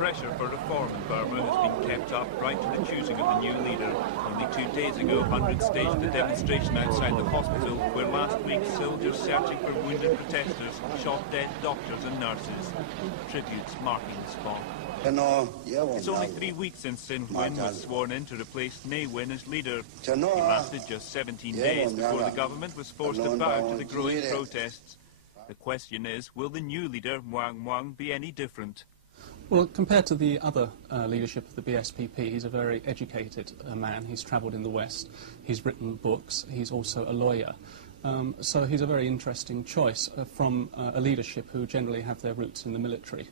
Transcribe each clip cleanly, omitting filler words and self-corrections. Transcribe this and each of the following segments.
Pressure for reform in Burma has been kept up right to the choosing of the new leader. Only 2 days ago, hundreds staged a demonstration outside the hospital where last week soldiers searching for wounded protesters shot dead doctors and nurses. Tributes marking the spot. It's only 3 weeks since Sin Win was sworn in to replace Ne Win as leader. He lasted just 17 days before the government was forced to bow to the growing protests. The question is, will the new leader, Muang Muang, be any different? Well, compared to the other leadership of the BSPP, he's a very educated man. He's travelled in the West, he's written books, he's also a lawyer. So he's a very interesting choice from a leadership who generally have their roots in the military.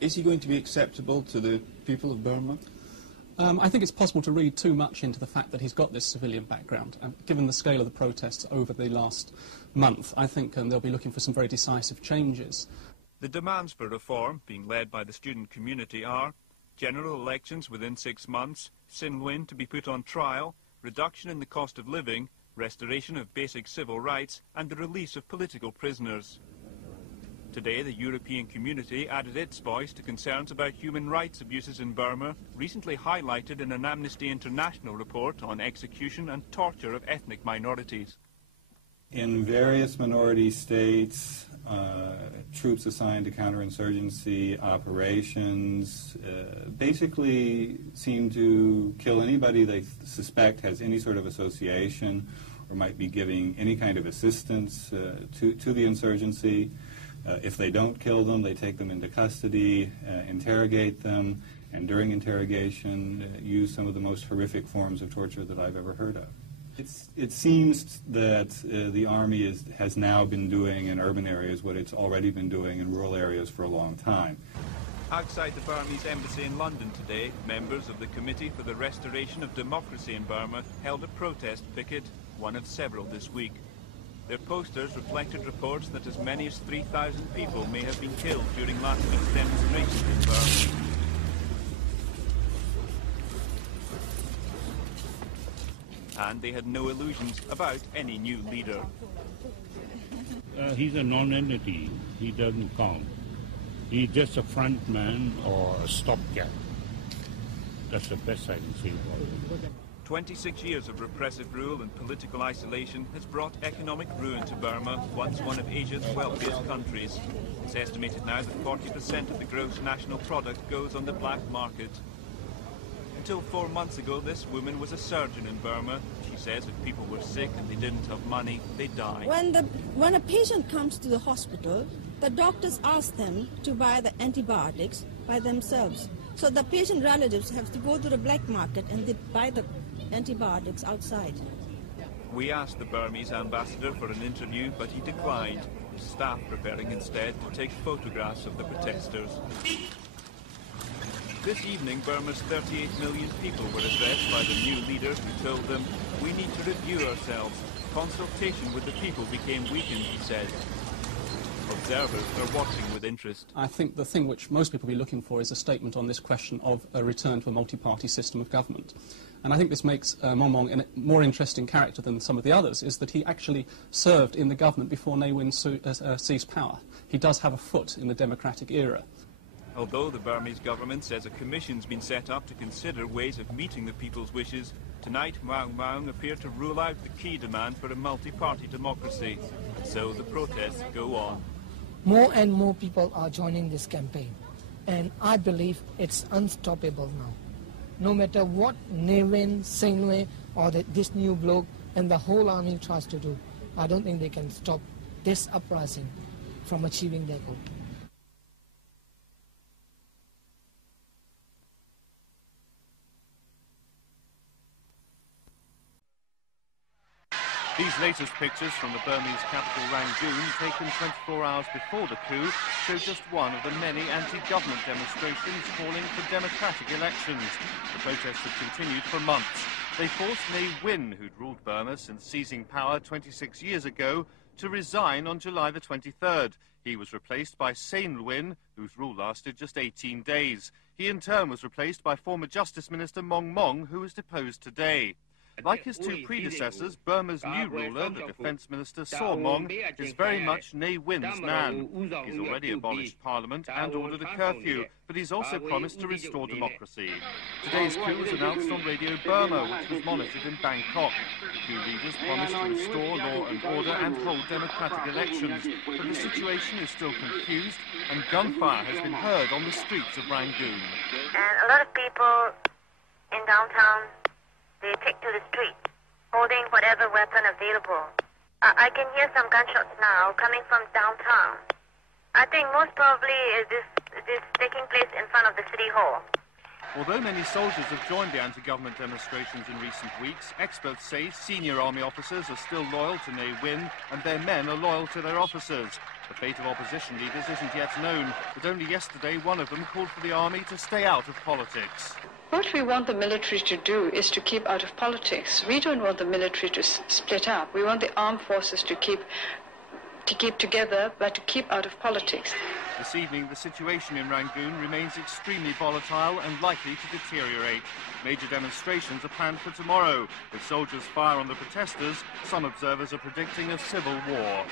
Is he going to be acceptable to the people of Burma? I think it's possible to read too much into the fact that he's got this civilian background. Given the scale of the protests over the last month, I think they'll be looking for some very decisive changes. The demands for reform, being led by the student community, are general elections within 6 months, Sin Win to be put on trial, reduction in the cost of living, restoration of basic civil rights, and the release of political prisoners. Today, the European community added its voice to concerns about human rights abuses in Burma, recently highlighted in an Amnesty International report on execution and torture of ethnic minorities. In various minority states, troops assigned to counterinsurgency operations basically seem to kill anybody they suspect has any sort of association or might be giving any kind of assistance to the insurgency. If they don't kill them, they take them into custody, interrogate them, and during interrogation use some of the most horrific forms of torture that I've ever heard of. It seems that the Army has now been doing in urban areas what it's already been doing in rural areas for a long time. Outside the Burmese embassy in London today, members of the Committee for the Restoration of Democracy in Burma held a protest picket, one of several this week. Their posters reflected reports that as many as 3,000 people may have been killed during last week's demonstrations in Burma. And they had no illusions about any new leader. He's a non-entity. He doesn't count. He's just a front man or a stopgap. That's the best I can say about him. 26 years of repressive rule and political isolation has brought economic ruin to Burma, once one of Asia's wealthiest countries. It's estimated now that 40% of the gross national product goes on the black market. Until 4 months ago, this woman was a surgeon in Burma. She says if people were sick and they didn't have money, they died. When a patient comes to the hospital, the doctors ask them to buy the antibiotics by themselves. So the patient relatives have to go to the black market and they buy the antibiotics outside. We asked the Burmese ambassador for an interview, but he declined, his staff preparing instead to take photographs of the protesters. This evening, Burma's 38 million people were addressed by the new leader who told them, "We need to review ourselves. Consultation with the people became weakened," he said. Observers are watching with interest. I think the thing which most people will be looking for is a statement on this question of a return to a multi-party system of government. And I think this makes Muang Muang a more interesting character than some of the others, is that he actually served in the government before Ne Win seized power. He does have a foot in the democratic era. Although the Burmese government says a commission's been set up to consider ways of meeting the people's wishes, tonight Muang Muang appeared to rule out the key demand for a multi-party democracy. So the protests go on. More and more people are joining this campaign, and I believe it's unstoppable now. No matter what Ne Win, Sin Win, or this new bloke and the whole army tries to do, I don't think they can stop this uprising from achieving their goal. These latest pictures from the Burmese capital Rangoon, taken 24 hours before the coup, show just one of the many anti-government demonstrations calling for democratic elections. The protests have continued for months. They forced Ne Win, who'd ruled Burma since seizing power 26 years ago, to resign on July the 23rd. He was replaced by Sin Win, whose rule lasted just 18 days. He in turn was replaced by former Justice Minister Muang Muang, who was deposed today. Like his two predecessors, Burma's new ruler, the Defence Minister Sormong, is very much Ne Win's man. He's already abolished Parliament and ordered a curfew, but he's also promised to restore democracy. Today's coup was announced on Radio Burma, which was monitored in Bangkok. Coup leaders promised to restore law and order and hold democratic elections, but the situation is still confused, and gunfire has been heard on the streets of Rangoon. And a lot of people in downtown, they take to the street, holding whatever weapon available. I can hear some gunshots now coming from downtown. I think most probably this is taking place in front of the City Hall. Although many soldiers have joined the anti-government demonstrations in recent weeks, experts say senior army officers are still loyal to Ne Win and their men are loyal to their officers. The fate of opposition leaders isn't yet known, but only yesterday one of them called for the army to stay out of politics. What we want the military to do is to keep out of politics. We don't want the military to split up. We want the armed forces to keep together, but to keep out of politics. This evening, the situation in Rangoon remains extremely volatile and likely to deteriorate. Major demonstrations are planned for tomorrow. If soldiers fire on the protesters, some observers are predicting a civil war.